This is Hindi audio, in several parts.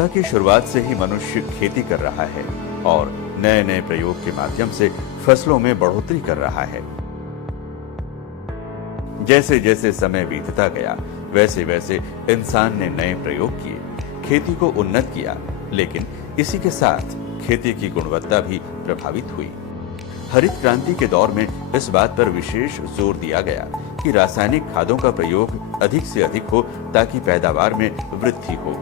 सभ्यता की शुरुआत से ही मनुष्य खेती कर रहा है और नए नए प्रयोग के माध्यम से फसलों में बढ़ोतरी कर रहा है। जैसे जैसे समय बीतता गया वैसे वैसे इंसान ने नए प्रयोग किए, खेती को उन्नत किया, लेकिन इसी के साथ खेती की गुणवत्ता भी प्रभावित हुई। हरित क्रांति के दौर में इस बात पर विशेष जोर दिया गया कि रासायनिक खादों का प्रयोग अधिक से अधिक हो ताकि पैदावार में वृद्धि हो।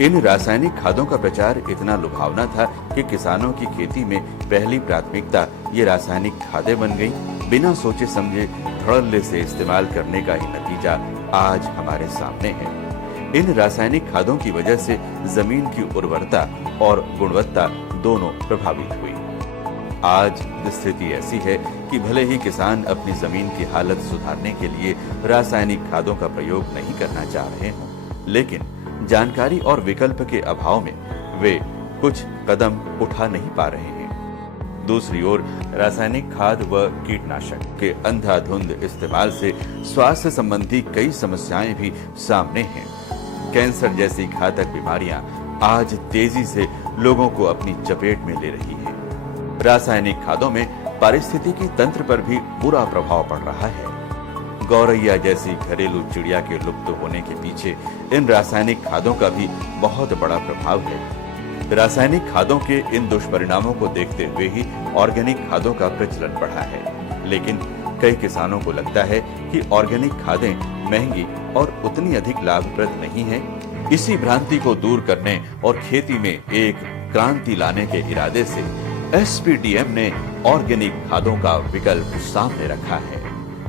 इन रासायनिक खादों का प्रचार इतना लुभावना था कि किसानों की खेती में पहली प्राथमिकता ये रासायनिक खादें बन गई। बिना सोचे समझे धड़ल्ले से इस्तेमाल करने का ही नतीजा आज हमारे सामने है। इन रासायनिक खादों की वजह से जमीन की उर्वरता और गुणवत्ता दोनों प्रभावित हुई। आज स्थिति ऐसी है कि भले ही किसान अपनी जमीन की हालत सुधारने के लिए रासायनिक खादों का प्रयोग नहीं करना चाह रहे हों, लेकिन जानकारी और विकल्प के अभाव में वे कुछ कदम उठा नहीं पा रहे हैं। दूसरी ओर रासायनिक खाद व कीटनाशक के अंधाधुंध इस्तेमाल से स्वास्थ्य संबंधी कई समस्याएं भी सामने हैं। कैंसर जैसी घातक बीमारियां आज तेजी से लोगों को अपनी चपेट में ले रही है। रासायनिक खादों में पारिस्थितिकी तंत्र पर भी बुरा प्रभाव पड़ रहा है। गौरैया जैसी घरेलू चिड़िया के लुप्त होने के पीछे इन रासायनिक खादों का भी बहुत बड़ा प्रभाव है। रासायनिक खादों के इन दुष्परिणामों को देखते हुए ही ऑर्गेनिक खादों का प्रचलन बढ़ा है, लेकिन कई किसानों को लगता है कि ऑर्गेनिक खादें महंगी और उतनी अधिक लाभप्रद नहीं है। इसी भ्रांति को दूर करने और खेती में एक क्रांति लाने के इरादे से एसपीडीएम ने ऑर्गेनिक खादों का विकल्प सामने रखा है।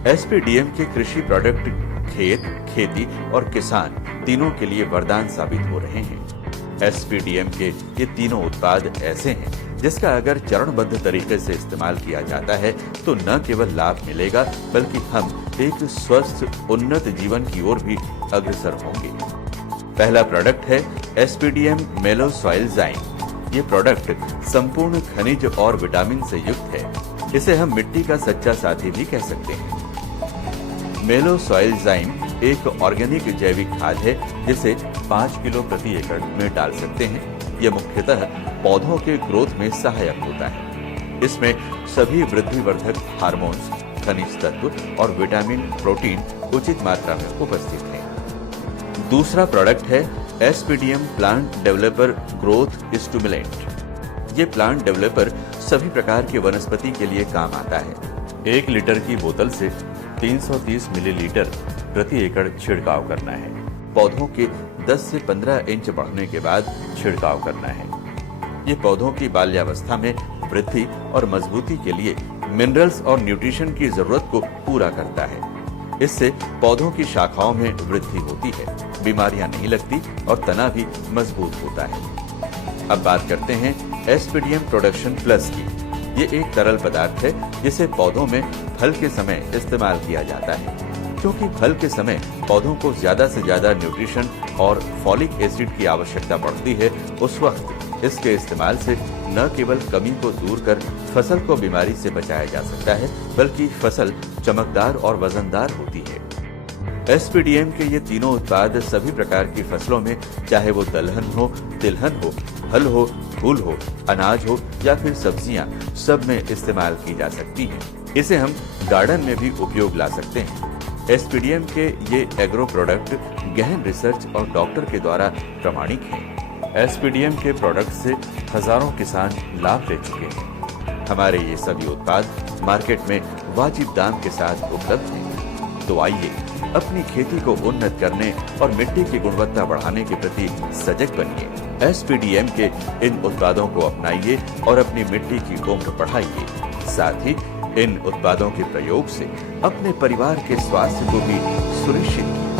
एसपीडीएम के कृषि प्रोडक्ट खेत, खेती और किसान तीनों के लिए वरदान साबित हो रहे हैं। एसपीडीएम के ये तीनों उत्पाद ऐसे हैं जिसका अगर चरणबद्ध तरीके से इस्तेमाल किया जाता है तो न केवल लाभ मिलेगा बल्कि हम एक स्वस्थ उन्नत जीवन की ओर भी अग्रसर होंगे। पहला प्रोडक्ट है एसपीडीएम मेलो सॉइल ज़ाइम। ये प्रोडक्ट संपूर्ण खनिज और विटामिन से युक्त है। इसे हम मिट्टी का सच्चा साथी भी कह सकते हैं। मेलो सॉइल ज़ाइम एक ऑर्गेनिक जैविक खाद है जिसे 5 किलो प्रति एकड़ में डाल सकते हैं। यह मुख्यतः पौधों के ग्रोथ में सहायक होता है। इसमें सभी वृद्धिवर्धक हार्मोन्स, खनिज तत्व और विटामिन, प्रोटीन उचित मात्रा में उपस्थित हैं। दूसरा प्रोडक्ट है SPDM plant developer growth stimulant. ये प्लांट डेवलपर सभी प्रकार के वनस्पति के लिए काम आता है। 1 लीटर की बोतल से 330 मिलीलीटर प्रति एकड़ छिड़काव करना है। पौधों के 10 से 15 इंच बढ़ने के बाद छिड़काव करना है। ये पौधों की बाल्यावस्था में वृद्धि और मजबूती के लिए मिनरल्स और न्यूट्रिशन की जरूरत को पूरा करता है। इससे पौधों की शाखाओं में वृद्धि होती है, बीमारियां नहीं लगती और तना भी मजबूत होता है। अब बात करते हैं एसपीडीएम प्रोडक्शन प्लस की। ये एक तरल पदार्थ है जिसे पौधों में फल के समय इस्तेमाल किया जाता है। क्योंकि फल के समय पौधों को ज्यादा से ज्यादा न्यूट्रिशन और फॉलिक एसिड की आवश्यकता पड़ती है, उस वक्त इसके इस्तेमाल से न केवल कमी को दूर कर फसल को बीमारी से बचाया जा सकता है, बल्कि फसल चमकदार और वजनदार होती है। एसपीडीएम के ये तीनों उत्पाद सभी प्रकार की फसलों में, चाहे वो दलहन हो, तिलहन हो, हल हो, फूल हो, अनाज हो या फिर सब्जियां, सब में इस्तेमाल की जा सकती हैं। इसे हम गार्डन में भी उपयोग ला सकते हैं। एसपीडीएम के ये एग्रो प्रोडक्ट गहन रिसर्च और डॉक्टर के द्वारा प्रमाणिक हैं। एसपीडीएम के प्रोडक्ट से हजारों किसान लाभ ले चुके हैं। हमारे ये सभी उत्पाद मार्केट में वाजिब दाम के साथ उपलब्ध हैं। तो आइए अपनी खेती को उन्नत करने और मिट्टी की गुणवत्ता बढ़ाने के प्रति सजग बनिए। एसपीडीएम के इन उत्पादों को अपनाइए और अपनी मिट्टी की उम्र बढ़ाइए। साथ ही इन उत्पादों के प्रयोग से अपने परिवार के स्वास्थ्य को भी सुनिश्चित कीजिए।